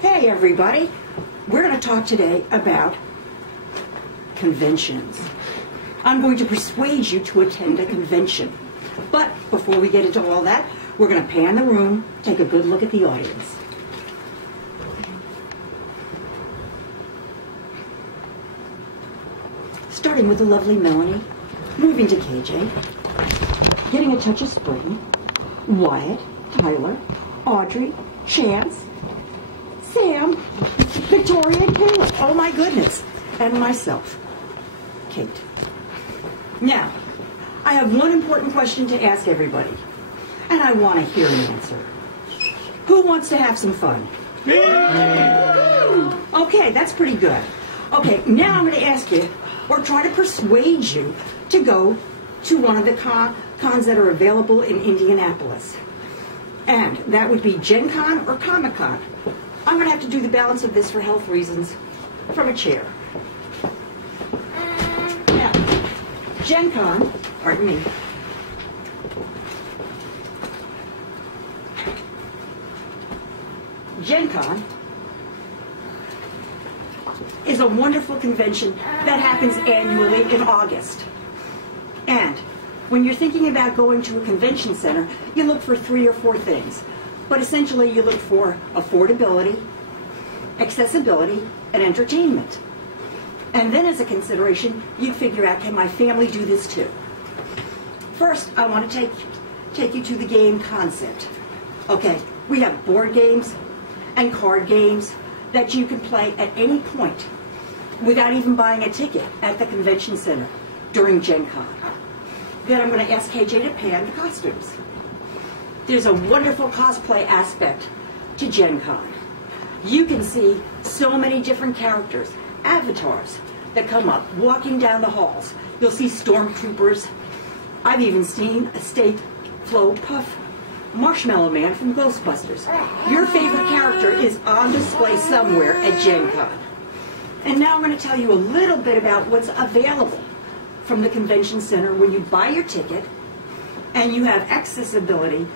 Hey everybody, we're going to talk today about conventions. I'm going to persuade you to attend a convention. But before we get into all that, we're going to pan the room, take a good look at the audience. Starting with the lovely Melanie, moving to KJ, getting a touch of Spring, Wyatt, Tyler, Audrey, Chance, Sam, Victoria, and Caleb. Oh my goodness. And myself, Kate. Now, I have one important question to ask everybody, and I want to hear an answer. Who wants to have some fun? Okay, that's pretty good. Okay, now I'm going to ask you, or try to persuade you, to go to one of the cons that are available in Indianapolis. And that would be Gen Con or Comic Con. I'm going to have to do the balance of this for health reasons from a chair. Now, Gen Con, pardon me. Gen Con is a wonderful convention that happens annually in August. And when you're thinking about going to a convention center, you look for 3 or 4 things. But essentially you look for affordability, accessibility, and entertainment. And then as a consideration, you figure out, can my family do this too? First, I want to take you to the game concept. Okay, we have board games and card games that you can play at any point without even buying a ticket at the convention center during Gen Con. Then I'm going to ask KJ to pan the costumes. There's a wonderful cosplay aspect to Gen Con. You can see so many different characters, avatars, that come up walking down the halls. You'll see stormtroopers. I've even seen a Stay Flow Puff Marshmallow Man from Ghostbusters. Your favorite character is on display somewhere at Gen Con. And now I'm going to tell you a little bit about what's available from the convention center when you buy your ticket and you have accessibility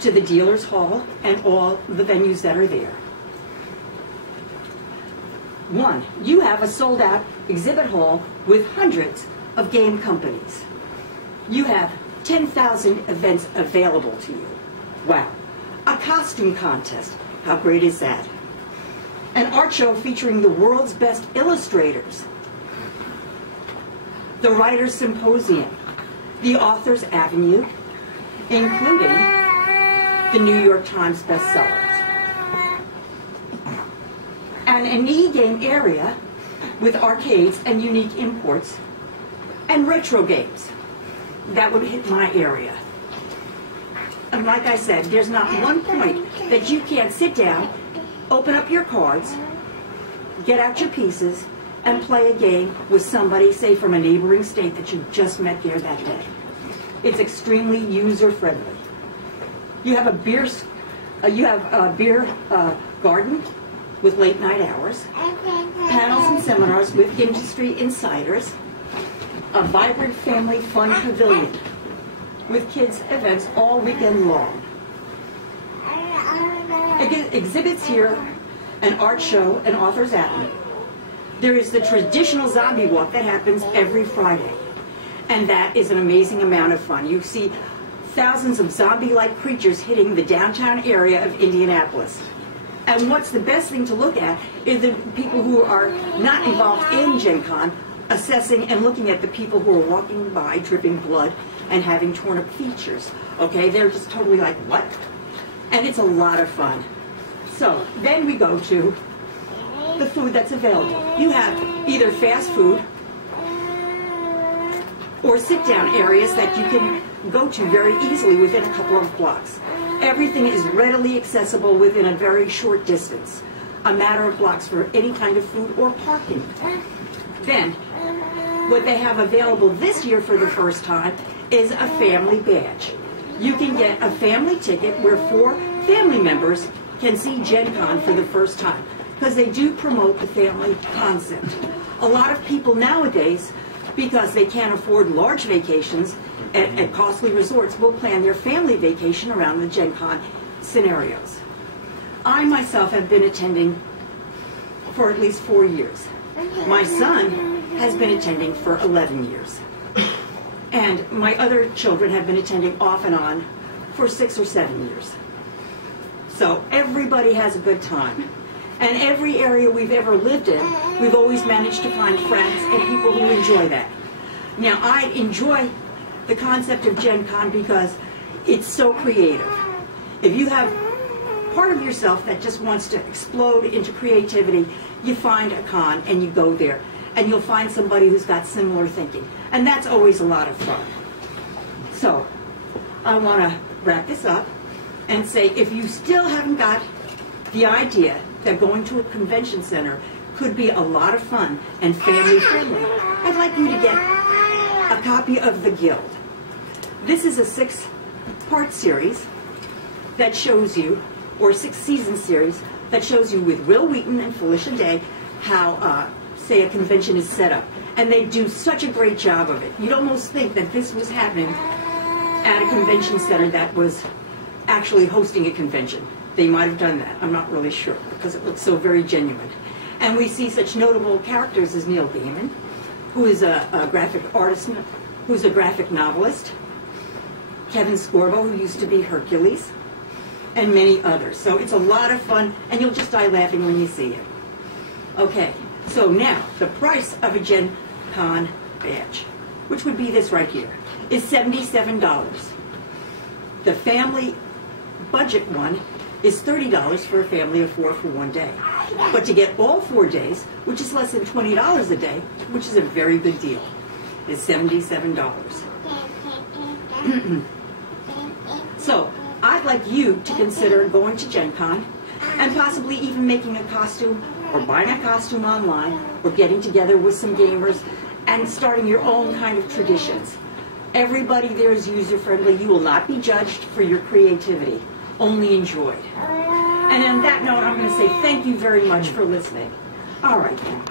to the dealer's hall and all the venues that are there. 1, you have a sold-out exhibit hall with hundreds of game companies. You have 10,000 events available to you. Wow. A costume contest. How great is that? An art show featuring the world's best illustrators. The Writers' Symposium. The Authors' Avenue, including the New York Times bestsellers. And an e-game area with arcades and unique imports and retro games. That would hit my area. And like I said, there's not one point that you can't sit down, open up your cards, get out your pieces, and play a game with somebody, say from a neighboring state that you just met there that day. It's extremely user-friendly. You have a beer garden with late night hours, panels and seminars with industry insiders, a vibrant family fun pavilion with kids events all weekend long. Exhibits here, an art show, an author's avenue. There is the traditional zombie walk that happens every Friday. And that is an amazing amount of fun. You see thousands of zombie-like creatures hitting the downtown area of Indianapolis. And what's the best thing to look at is the people who are not involved in Gen Con assessing and looking at the people who are walking by dripping blood and having torn up features. Okay, they're just totally like, what? And it's a lot of fun. So then we go to the food that's available. You have either fast food or sit-down areas that you can go to very easily within a couple of blocks. Everything is readily accessible within a very short distance, a matter of blocks for any kind of food or parking. Then, what they have available this year for the first time is a family badge. You can get a family ticket where 4 family members can see Gen Con for the first time, because they do promote the family concept. A lot of people nowadays, because they can't afford large vacations at costly resorts, will plan their family vacation around the Gen Con scenarios. I myself have been attending for at least 4 years. My son has been attending for 11 years. And my other children have been attending off and on for 6 or 7 years. So everybody has a good time. And every area we've ever lived in, we've always managed to find friends and people who enjoy that. Now, I enjoy the concept of Gen Con because it's so creative. If you have part of yourself that just wants to explode into creativity, you find a con and you go there. And you'll find somebody who's got similar thinking. And that's always a lot of fun. So, I want to wrap this up and say, if you still haven't got the idea that going to a convention center could be a lot of fun and family-friendly, I'd like you to get a copy of The Guild. This is a 6-part series that shows you, or 6-season series, that shows you with Will Wheaton and Felicia Day how, say, a convention is set up. And they do such a great job of it. You'd almost think that this was happening at a convention center that was actually hosting a convention. They might have done that. I'm not really sure because it looks so very genuine. And we see such notable characters as Neil Gaiman, who is a graphic artist, who's a graphic novelist, Kevin Scorbo, who used to be Hercules, and many others. So it's a lot of fun, and you'll just die laughing when you see it. Okay, so now the price of a Gen Con badge, which would be this right here, is $77. The family budget one is $30 for a family of 4 for one day. But to get all 4 days, which is less than $20 a day, which is a very good deal, is $77. So, I'd like you to consider going to Gen Con and possibly even making a costume or buying a costume online or getting together with some gamers and starting your own kind of traditions. Everybody there is user-friendly. You will not be judged for your creativity, only enjoyed. And on that note, I'm going to say thank you very much for listening. All right, then.